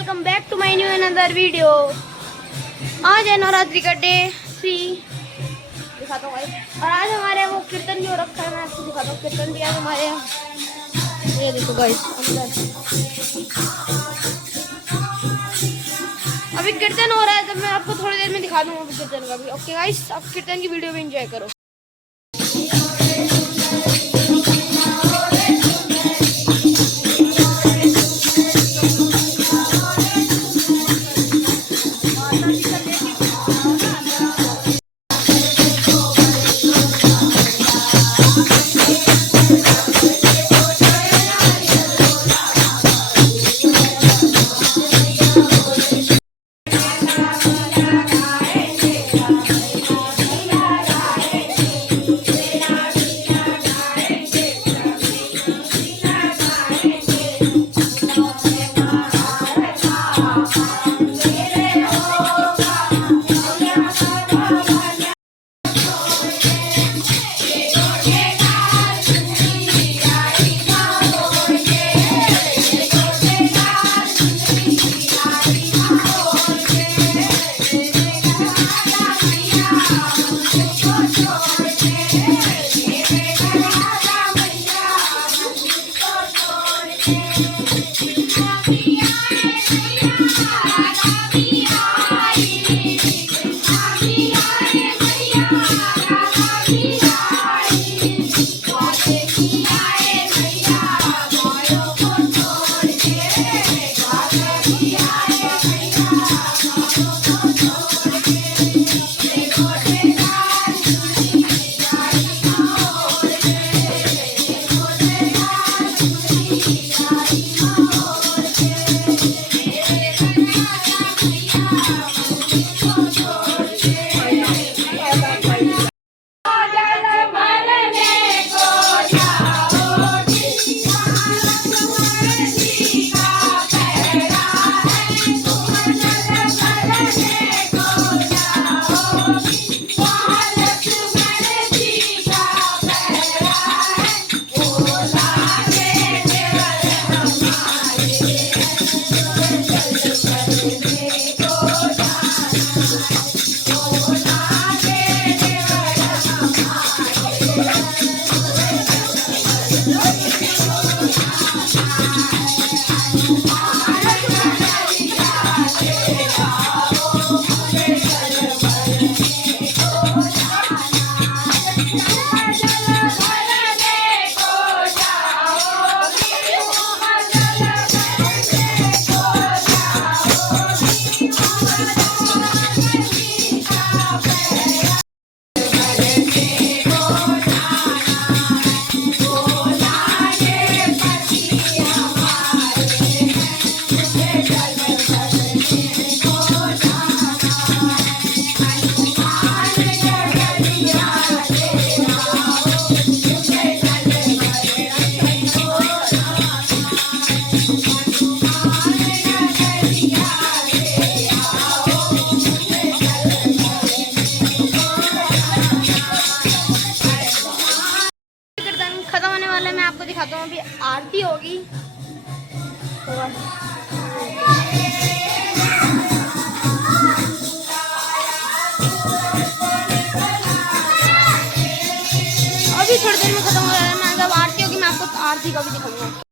Welcome back to my new another video. आज है नवरात्रि का डे 3 दिखाता हूँ गाइस। और आज हमारे वो कीर्तन भी हो रखा है, मैं आपको दिखाता हूँ। कीर्तन भी आज हमारे यहाँ, ये देखो गाइस अंदर अभी कीर्तन हो रहा है, तो मैं आपको थोड़ी देर में दिखा दूंगा कीर्तन का भी। ओके गाइस, आप कीर्तन की वीडियो भी एंजॉय करो। मैं आपको दिखाता हूँ, अभी आरती होगी। अभी थोड़ी देर में खत्म हो रहा है, मैं जब आरती होगी मैं आपको आरती का भी दिखाऊंगा।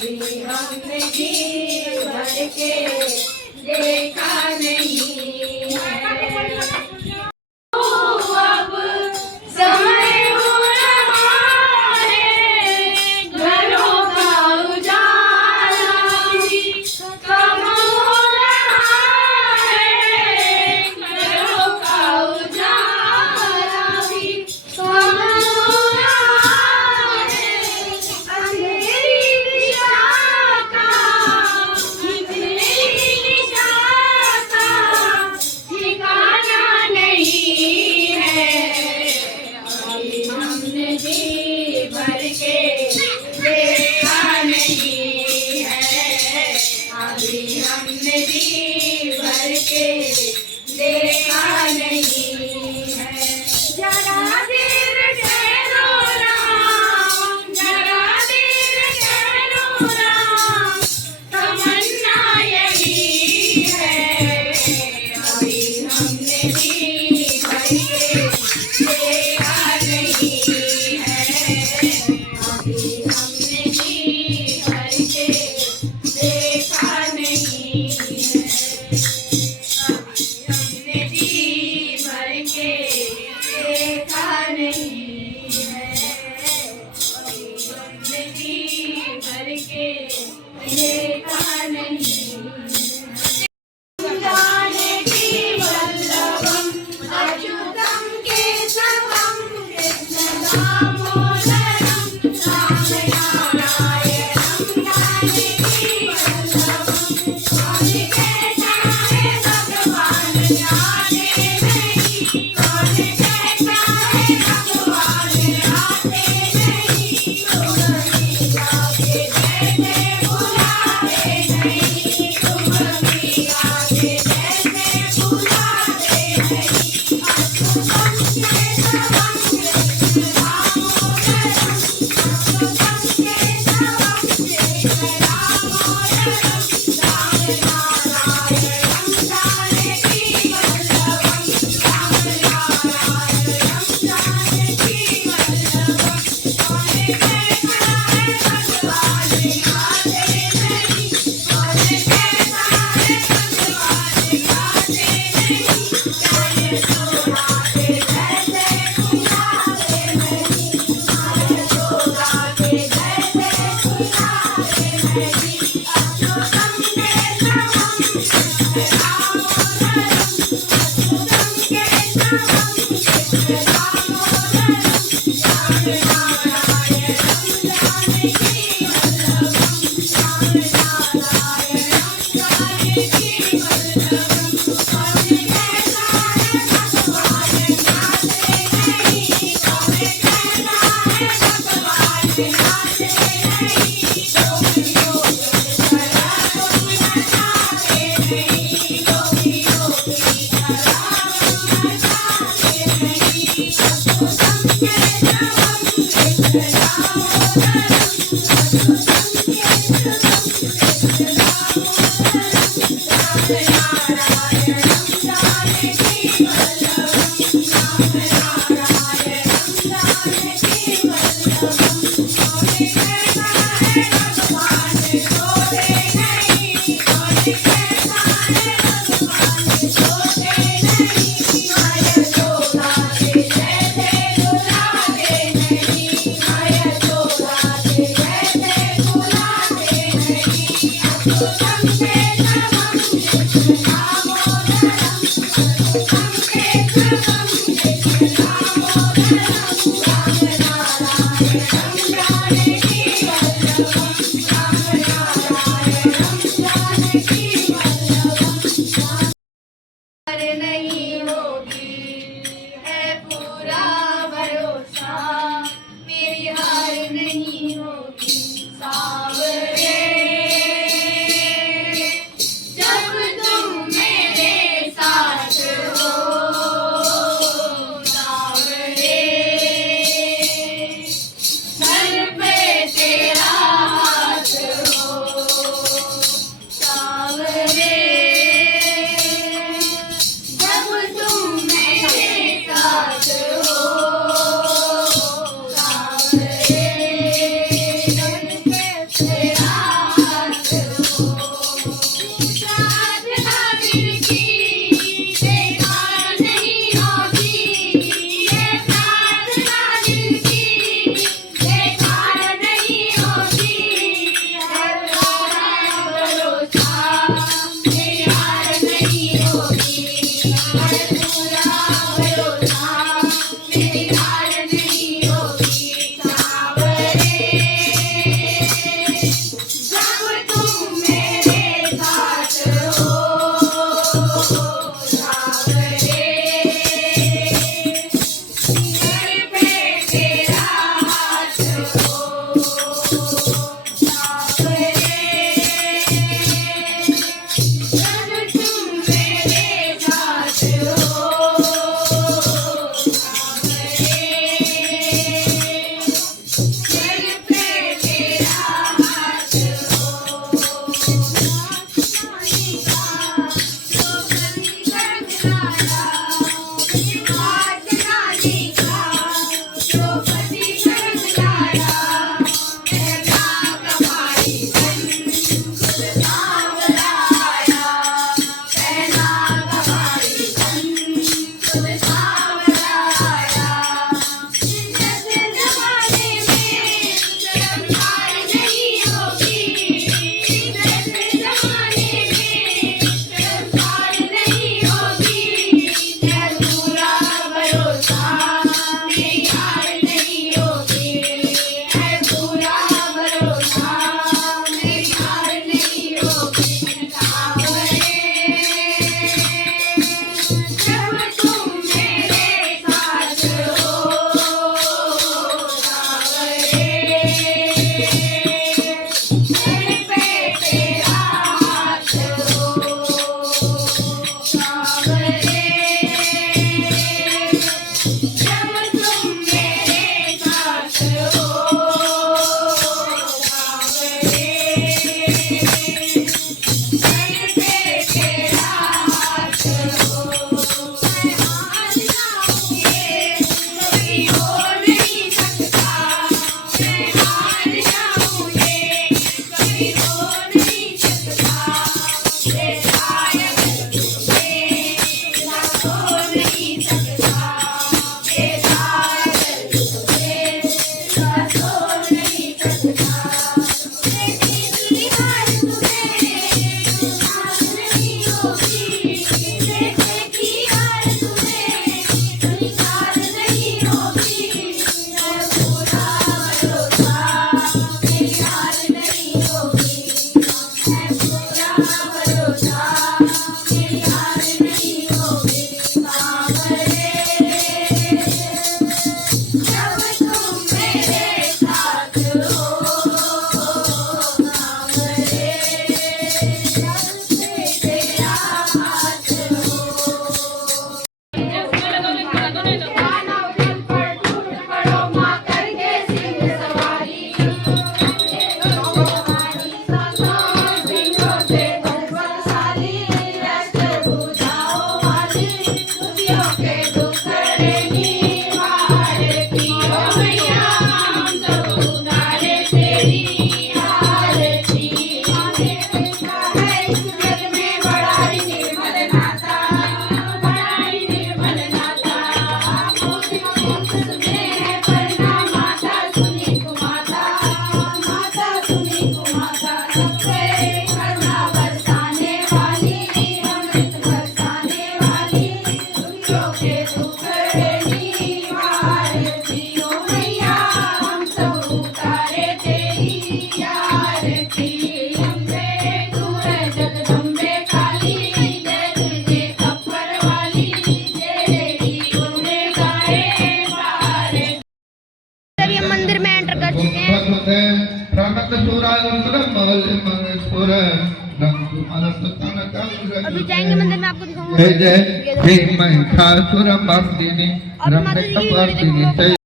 अभी हमने जी भर के देखा नहीं है। अब समय हो रहा है घरों का उजाला भी कम हो रहा है, घरों का उजाला भी कम हो रहा है। अंधेरी दिशा का ठिकाना नहीं है। अभी हमने जी भर के देखा नहीं है, अभी हमने जी भर के देखा नहीं है। जरा देर ठहरो राम, जरा देर ठहरो राम, तमन्ना यही है। अभी हमने जी भर के देखा नहीं है, अभी हमने जी भर के देखा नहीं है। हमने जी भर के देखा नहीं है, अभी हमने जी भर के देखा नहीं है। जानकी वल्लभम अच्युतम केशवम कृष्ण दामोदरम राम नारायणम। जानकी वल्लभम कौन कहता है भगवान जाने नहीं, कौन कहता है भगवान आते नहीं। तुम भी आके जैसे बुलाते नहीं, तुम भी आके जैसे बुलाते नहीं। अच्युतम केशवम कृष्ण दामोदरम, अच्युतम केशवम कृष्ण दामोदरम राम नारायणम। जानकी वल्लभम राम नारायणम। जानकी वल्लभम कौन कहता है भगवान आते नहीं, कौन कहता है भगवान आते नहीं। जय यशोदा के जैसे बुलाते नहीं, जय यशोदा के जैसे बुलाते नहीं। अच्युतम केशवम कृष्ण दामोदरम, अच्युतम केशवम कृष्ण दामोदरम राम नारायणम। जानकी वल्लभम राम नारायणम। जानकी वल्लभम कौन कहता है भगवान आते नहीं, कौन कहता है भगवान आते नहीं। गोपी गोपी तरह तुम नचाते नहीं, गोपी गोपी तरह तुम नचाते नहीं। अच्युतम केशवम कृष्ण दामोदरम, अच्युतम केशवम कृष्ण दामोदरम राम नारायणम। जानकी वल्लभम राम नारायणम। जानकी वल्लभम कौन कहता है भगवान सोते नहीं, कौन कहता है भगवान सोते नहीं। माँ यशोदा के जैसे बुलाते नहीं, माँ यशोदा के जैसे बुलाते नहीं। अच्युतम केशवम कृष्ण दामोदरम, अच्युतम केशवम कृष्ण दामोदरम राम नारायणम। जानकी वल्लभम राम नारायणम। जानकी वल्लभम हार नहीं होगी है पूरा भरोसा, मेरी हार नहीं होगी सावरे। जब तुम मेरे साथ हो सावरे, सर पे तेरा हाथ हो सावरे। जब तुम मेरे साथ हो सावरे, सर पे तेरा श्री अम्बे दूर जगदम्बे काली जय तुझे अपर वाली तेरी गुण गाए बारे। सर ये मंदिर में एंटर कर चुके हैं। अभी जाएंगे मंदिर में, आपको दिखाऊंगा। जय जय महिषासुरमर्दिनी अब माता जी की वीडियो रम्यकपर्दिनी।